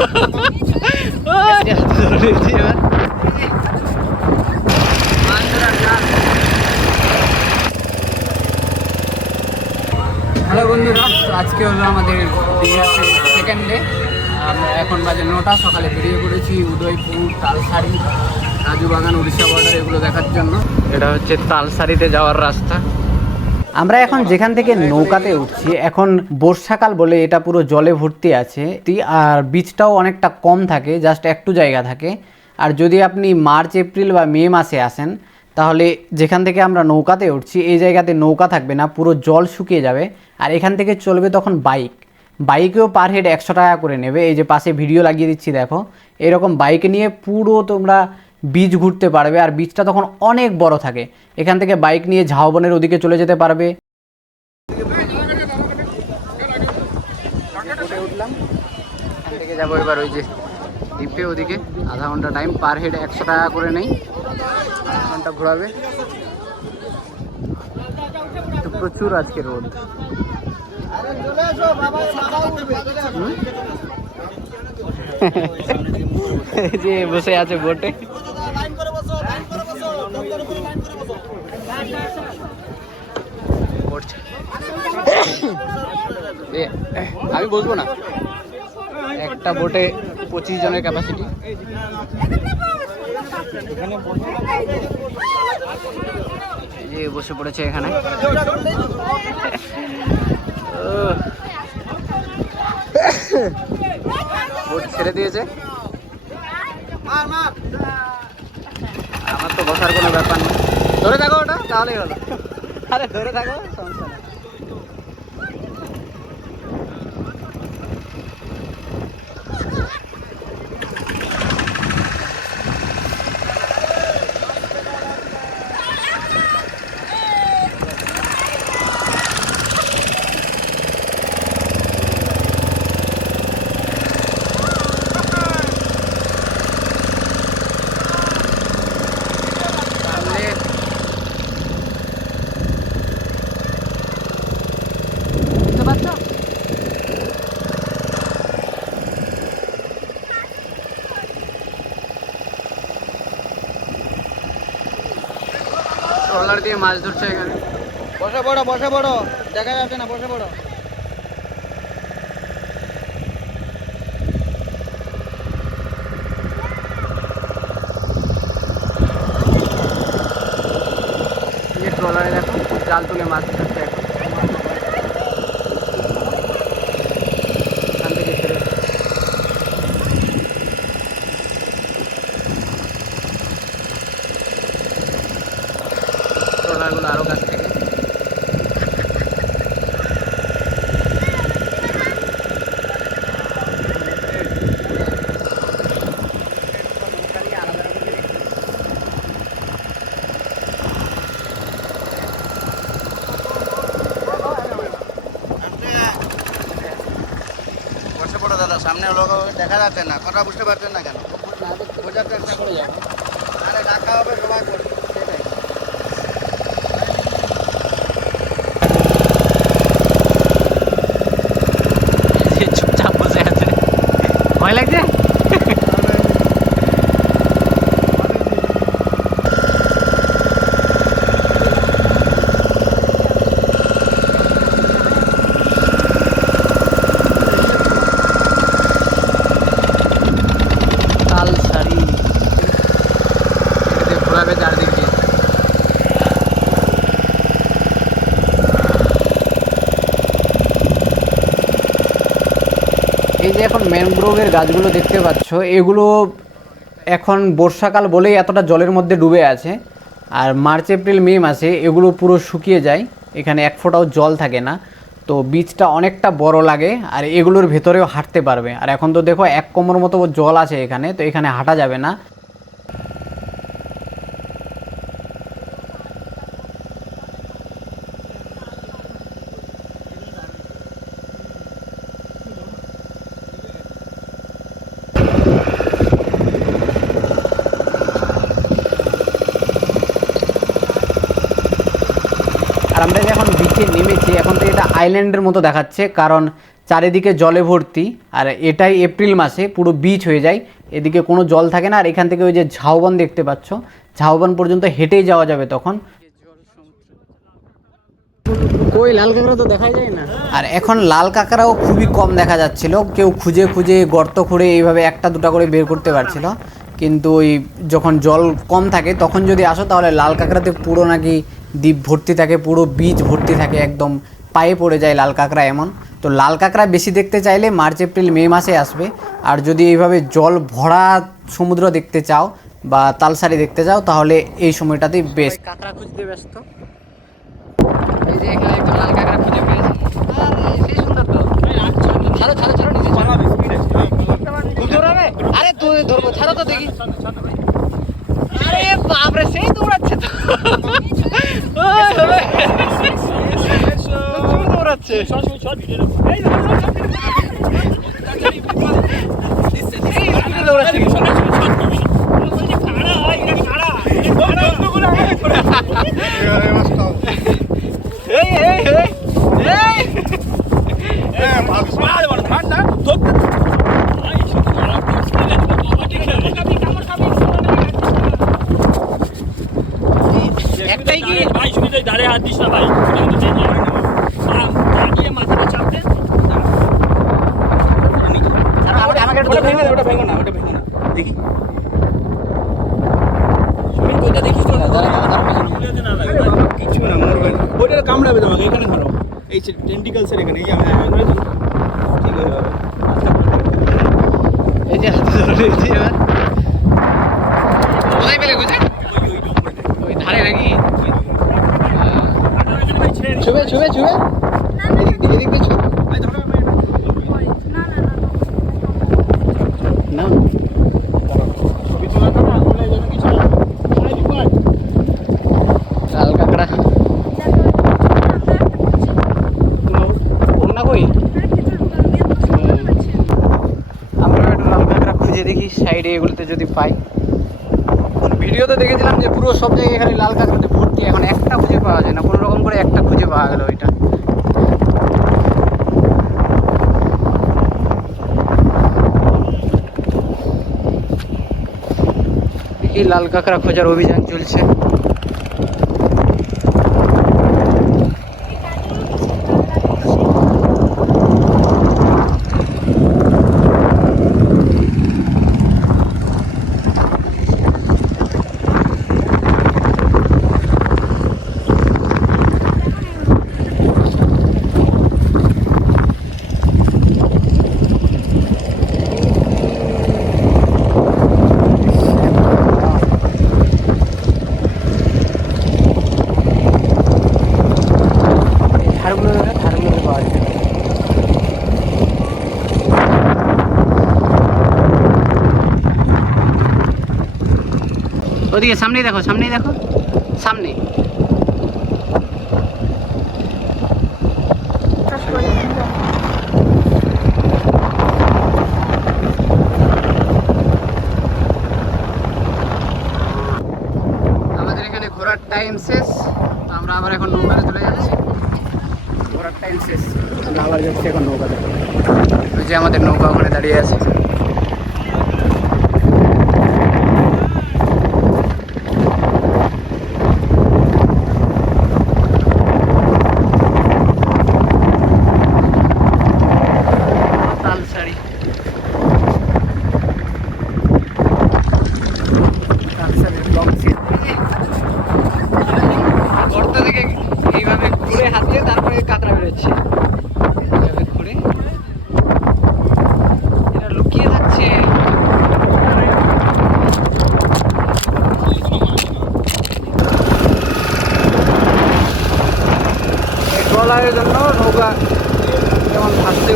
Hello বন্ধুরা, আজকে হলো আমাদের দীঘাতে সেকেন্ড ডে। এখন বাজে 9টা, সকালে বেরিয়ে পড়েছি উদয়পুর, তালসারি, কাজুবাগান, উড়িষ্যা বর্ডার এগুলো দেখার জন্য। এটা হচ্ছে তালসারিতে যাওয়ার রাস্তা। আমরা এখন যেখান থেকে নৌকাতে উঠছি, এখন বর্ষাকাল বলে এটা পুরো জলে ভর্তি আছে, আর বীজটাও অনেকটা কম থাকে, জাস্ট একটু জায়গা থাকে। আর যদি আপনি মার্চ, এপ্রিল বা মে মাসে আসেন, তাহলে যেখান থেকে আমরা নৌকাতে উঠছি এই জায়গাতে নৌকা থাকবে না, পুরো জল শুকিয়ে যাবে। আর এখান থেকে চলবে তখন বাইকেও পার হেড 100 টাকা করে নেবে। এই যে পাশে ভিডিও লাগিয়ে দিচ্ছি দেখো, এরকম বাইক নিয়ে পুরো তোমরা বীজ ঘুরতে পারবে। আর বীজটা তখন অনেক বড় থাকে, এখান থেকে বাইক নিয়ে ঝাউবনের ওদিকে চলে যেতে পারবে। উঠলাম, এখান থেকে যাবো এবার ওই যে দ্বীপে, ওদিকে আধা ঘন্টা টাইম, পার হেড 100 টাকা করে নেই, আধা ঘন্টা ঘোরাবে। তো প্রচুর আজকে রোদ। যে বসে আছে বোটে, আমি বসবো না, একটা বোটে 25 জনের ক্যাপাসিটি। যে বসে পড়েছে এখানে, বোট ছেড়ে দিয়েছে। আমার তো বসার কোনো ব্যাপার না, ধরে থাকো ওটা তাহলেই হলো। আরে ধরে থাকো, সমস্যা নেই। ট্রলার দিয়ে মাছ ধরছে এখানে। বসে পড়ো, দেখা যাচ্ছে না, বসে পড়ো। ট্রলারে দেখো জাল তুলে মাছ ধরছে এখন। এখান থেকে ছেড়ে ট্রলারগুলো আরো কাছ থেকে। বসে পড়ো দাদা, সামনে লোক দেখা যাচ্ছে না, কথা বুঝতে পারছেন না কেন? বোঝার চেষ্টা করে যাবে, আরে ডাকা হবে সবাই করবে। চুপচাপ বসে আছে, ভয় লাগছে। তালসারি ঘোরাবে চারদিক দিয়ে। এই যে এখন ম্যানগ্রোভের গাছগুলো দেখতে পাচ্ছ, এগুলো এখন বর্ষাকাল বলেই এতটা জলের মধ্যে ডুবে আছে। আর মার্চ, এপ্রিল, মে মাসে এগুলো পুরো শুকিয়ে যায়, এখানে এক ফোঁটাও জল থাকে না। তো বীজটা অনেকটা বড় লাগে, আর এগুলোর ভেতরেও হাঁটতে পারবে। আর এখন তো দেখো 1 কোমর মতো জল আছে এখানে, তো এখানে হাঁটা যাবে না। আর আমরা যখন বিচে নেমেছি, এখন তো এটা আইল্যান্ডের মতো দেখাচ্ছে, কারণ চারিদিকে জলে ভর্তি। আর এটাই এপ্রিল মাসে পুরো বিচ হয়ে যায়, এদিকে কোনো জল থাকে না। আর এখান থেকে ওই যে ঝাউবন দেখতে পাচ্ছ, ঝাউবন পর্যন্ত হেঁটেই যাওয়া যাবে তখন। কই লাল কাঁকড়া তো দেখাই যায় না। আর এখন লাল কাঁকড়াও খুবই কম দেখা যাচ্ছিল, কেউ খুঁজে খুঁজে গর্ত খুঁড়ে এইভাবে একটা দুটা করে বের করতে পারছিল। কিন্তু ওই যখন জল কম থাকে তখন যদি আসো তাহলে লাল কাঁকড়াতে পুরো নাকি দ্বীপ ভর্তি থাকে, পুরো বীজ ভর্তি থাকে, একদম পায়ে পড়ে যায় লাল কাঁকড়া এমন। তো লাল কাঁকড়া বেশি দেখতে চাইলে মার্চ এপ্রিল মে মাসে আসবে। আর যদি এইভাবে জল ভরা সমুদ্র দেখতে চাও বা তালসারি দেখতে চাও তাহলে এই সময়টাতেই বেস্ট। কাঁকড়া খুঁজতে ব্যস্ত। এই যে এখানে একটা লাল কাঁকড়া খুঁজে পেয়েছি। আরে সেই সুন্দর তো। ছাড়ো ছাড়ো ছাড়ো, নিচে ছাড়ো। খুব জোর হবে? আরে তুই ধরবো, ছাড়ো তো দেখি। আরে বাপরে, সেই দৌড়াচ্ছে তো। দৌড়াচ্ছে। একটাই কি ভাই, শুনে দাঁড়ে হাত দিস না ভাই, মাথাটা চাপ দে। ওটা ভেঙো না, ওটা ভেঙো না, ওটা ভেঙো না, দেখি ওইটা দেখিস তো, কিছু না মরবে না, ওইটা কামড়াবে তোমাকে। এখানে ধরো, এই টেন্টিকলসের এখানে, এই আমি ঠিক হয়ে যাবে। এই যে হাতে ধরে এই যে এবার কোথায় পেলে, কোথায় ওই ধারে নাকি? ছুবে ছুবে ছুবে এদিক দিয়ে ছুবে না। লাল কাঁকড়া ওর না কই, আমরা একটু লাল কাঁকড়া খুঁজে দেখি সাইডে এগুলোতে যদি পাই। ভিডিওতে দেখেছিলাম যে পুরো সব জায়গায় এখানে লাল কাঁকড়াতে ভর্তি, এখন একটা খুঁজে পাওয়া যায় না, কোনো রকম করে একটা খুঁজে পাওয়া গেল। ওইটা দেখি লাল কাঁকড়া খোঁজার অভিযান চলছে। ওদিকে সামনেই দেখো, সামনেই দেখো, সামনে। আমাদের এখানে ঘোরার টাইম শেষ, আমরা আবার এখন নৌকাতে চলে যাচ্ছি। ঘোরার টাইম শেষ, আমরা আবার যাচ্ছি এখন নৌকাতে। ওই যে আমাদের নৌকা ওখানে দাঁড়িয়ে আছে। গর্ত থেকে এইভাবে ঘুরে হাত দিয়ে তারপরে কাঁকড়া বেরোচ্ছে, এইভাবে ঘুরে এরা লুকিয়ে থাকছে। ট্রলারের জন্য নৌকা যেমন ভাসতে